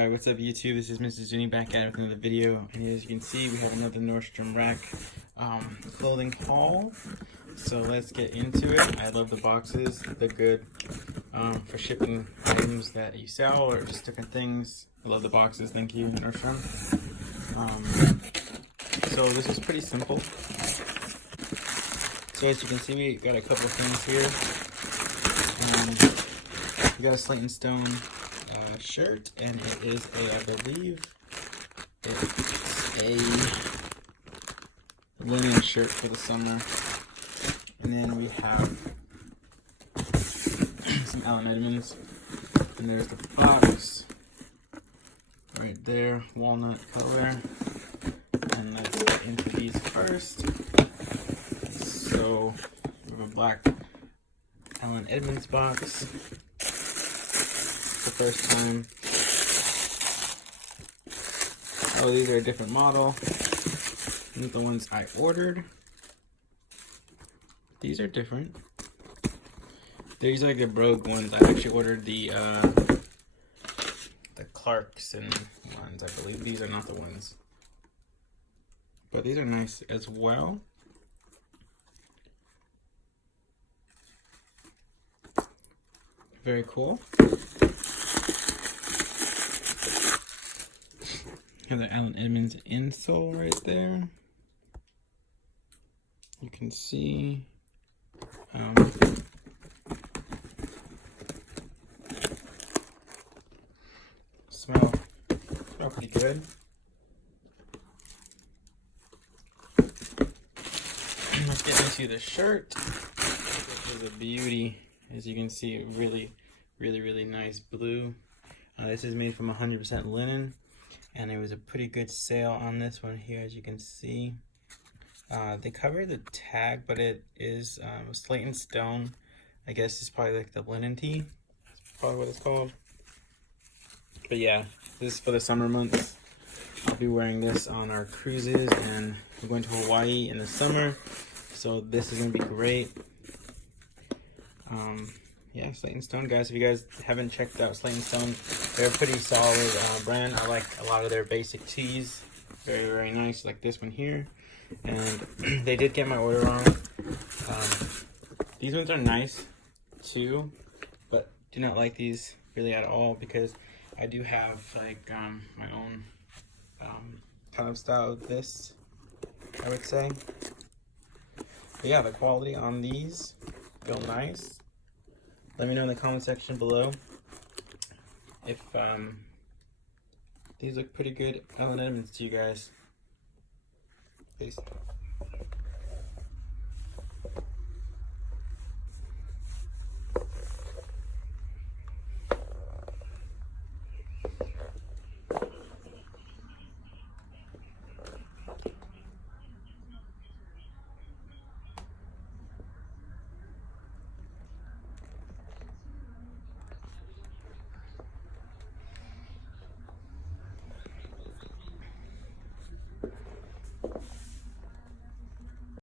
Alright, what's up YouTube? This is Mrs. Uni back at it with another video, and as you can see we have another Nordstrom rack clothing haul. So let's get into it. I love the boxes. They're good for shipping items that you sell or just different things. I love the boxes. Thank you, Nordstrom. So this is pretty simple. So as you can see, we got a couple of things here. We got a Slate & Stone shirt, and it is I believe it's a linen shirt for the summer. And then we have some Allen Edmonds, and there's the box right there, walnut color. And let's get into these first. So we have a black Allen Edmonds box. The first time. Oh, these are a different model. These are the ones I ordered. These are different. These are like the Brogue ones. I actually ordered the Clarkson ones. I believe these are not the ones, but these are nice as well. Very cool. Have the Allen Edmonds insole right there. You can see smell pretty good. Let's get into the shirt. This is a beauty. As you can see, really nice blue. This is made from 100% linen, and there was a pretty good sale on this one here, as you can see. They cover the tag, but it is Slate & Stone. I guess it's probably like the linen tee. That's probably what it's called. But yeah, this is for the summer months. I'll be wearing this on our cruises, and we're going to Hawaii in the summer, so this is going to be great. Yeah, Slate & Stone, guys. If you guys haven't checked out Slate & Stone, they're a pretty solid brand. I like a lot of their basic tees. Very nice, like this one here. And they did get my order wrong. These ones are nice too, but do not like these really at all, because I do have like my own kind of style of this, I would say. But yeah, the quality on these feel nice. Let me know in the comment section below if these look pretty good Allen Edmonds to you guys. Peace.